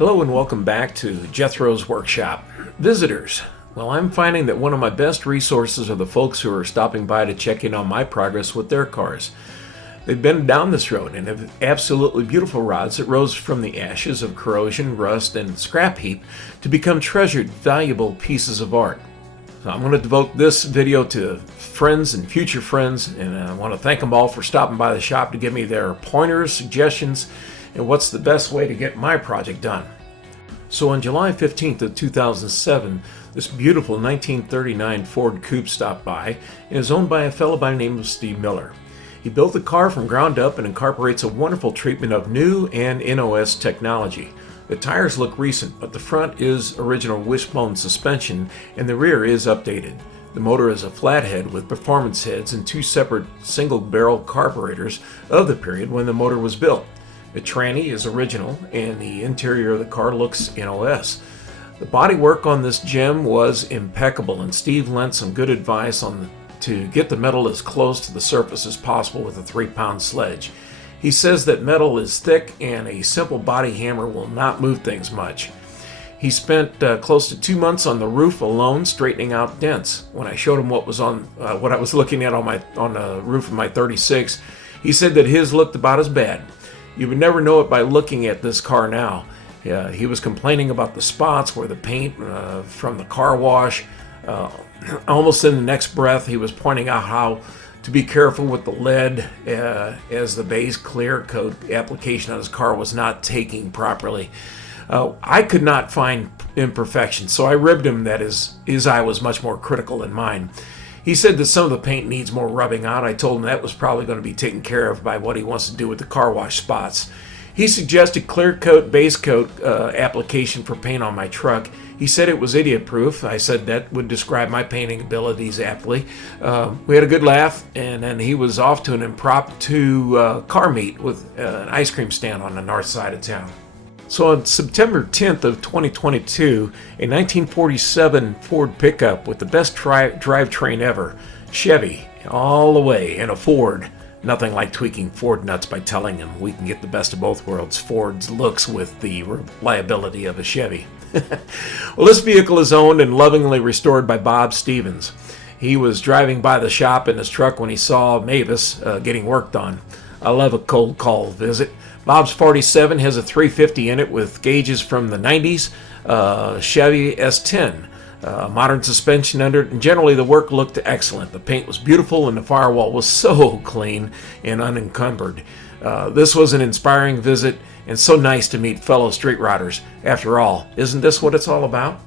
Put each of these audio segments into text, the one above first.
Hello and welcome back to Jethro's Workshop. Visitors. Well, I'm finding that one of my best resources are the folks who are stopping by to check in on my progress with their cars. They've been down this road and have absolutely beautiful rods that rose from the ashes of corrosion, rust, and scrap heap to become treasured, valuable pieces of art. So I'm going to devote this video to friends and future friends, and I want to thank them all for stopping by the shop to give me their pointers, suggestions, and what's the best way to get my project done. So on July 15th of 2007, this beautiful 1939 Ford Coupe stopped by and is owned by a fellow by the name of Steve Miller. He built the car from ground up and incorporates a wonderful treatment of new and NOS technology. The tires look recent, but the front is original wishbone suspension and the rear is updated. The motor is a flathead with performance heads and two separate single-barrel carburetors of the period when the motor was built. The tranny is original and the interior of the car looks NOS. The bodywork on this gem was impeccable, and Steve lent some good advice to get the metal as close to the surface as possible with a 3-pound sledge. He says that metal is thick and a simple body hammer will not move things much. He spent close to 2 months on the roof alone straightening out dents. When I showed him what I was looking at on the roof of my 36, he said that his looked about as bad. You would never know it by looking at this car now. He was complaining about the spots where the paint from the car wash. Almost in the next breath, he was pointing out how to be careful with the lead as the base clear coat application on his car was not taking properly. I could not find imperfections, so I ribbed him that his eye was much more critical than mine. He said that some of the paint needs more rubbing out. I told him that was probably going to be taken care of by what he wants to do with the car wash spots. He suggested clear coat, base coat application for paint on my truck. He said it was idiot proof. I said that would describe my painting abilities aptly. We had a good laugh, and then he was off to an impromptu car meet with an ice cream stand on the north side of town. So on September 10th of 2022, a 1947 Ford pickup with the best drivetrain ever, Chevy, all the way, and a Ford. Nothing like tweaking Ford nuts by telling him we can get the best of both worlds, Ford's looks with the reliability of a Chevy. Well, this vehicle is owned and lovingly restored by Bob Stevens. He was driving by the shop in his truck when he saw Mavis getting worked on. I love a cold call visit. Bob's 47 has a 350 in it with gauges from the 90s, Chevy S10. Modern suspension under it, and generally the work looked excellent. The paint was beautiful and the firewall was so clean and unencumbered. This was an inspiring visit and so nice to meet fellow street riders. After all, isn't this what it's all about?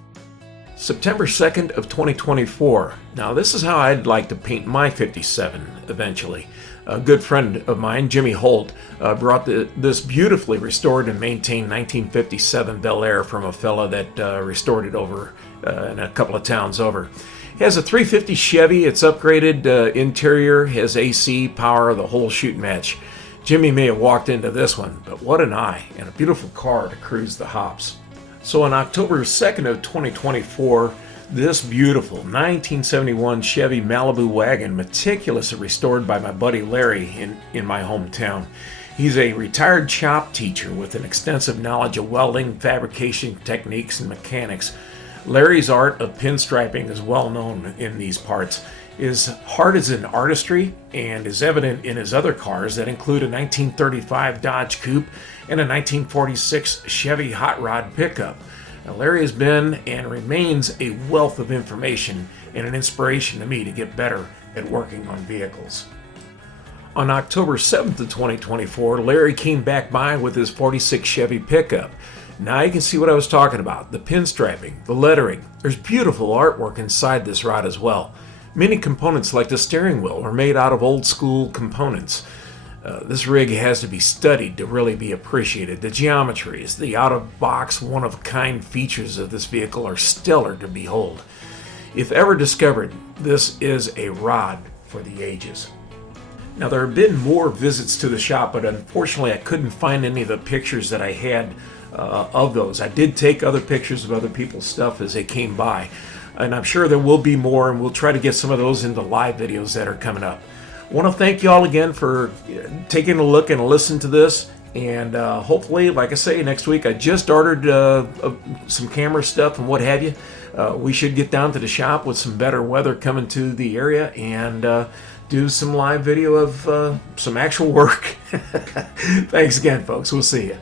September 2nd of 2024. Now this is how I'd like to paint my 57 eventually. A good friend of mine, Jimmy Holt, brought this beautifully restored and maintained 1957 Bel Air from a fella that restored it over in a couple of towns over. It has a 350 Chevy. It's upgraded interior, has AC, power, the whole shoot match. Jimmy may have walked into this one, but what an eye, and a beautiful car to cruise the hops. So on October 2nd of 2024, this beautiful 1971 Chevy Malibu wagon, meticulously restored by my buddy Larry in my hometown. He's a retired shop teacher with an extensive knowledge of welding, fabrication techniques, and mechanics. Larry's art of pinstriping is well known in these parts. His heart is in artistry and is evident in his other cars that include a 1935 Dodge Coupe and a 1946 Chevy Hot Rod pickup. Now, Larry has been and remains a wealth of information and an inspiration to me to get better at working on vehicles. On October 7th of 2024, Larry came back by with his 46 Chevy pickup. Now you can see what I was talking about, the pinstriping, the lettering. There's beautiful artwork inside this rod as well. Many components like the steering wheel are made out of old school components. This rig has to be studied to really be appreciated. The geometries, the out-of-box, one-of-a-kind features of this vehicle are stellar to behold. If ever discovered, this is a rod for the ages. Now there have been more visits to the shop, but unfortunately I couldn't find any of the pictures that I had of those. I did take other pictures of other people's stuff as they came by, and I'm sure there will be more, and we'll try to get some of those into live videos that are coming up. I want to thank you all again for taking a look and a listen to this. And hopefully, like I say, next week I just ordered some camera stuff and what have you. We should get down to the shop with some better weather coming to the area and do some live video of some actual work. Thanks again, folks. We'll see you.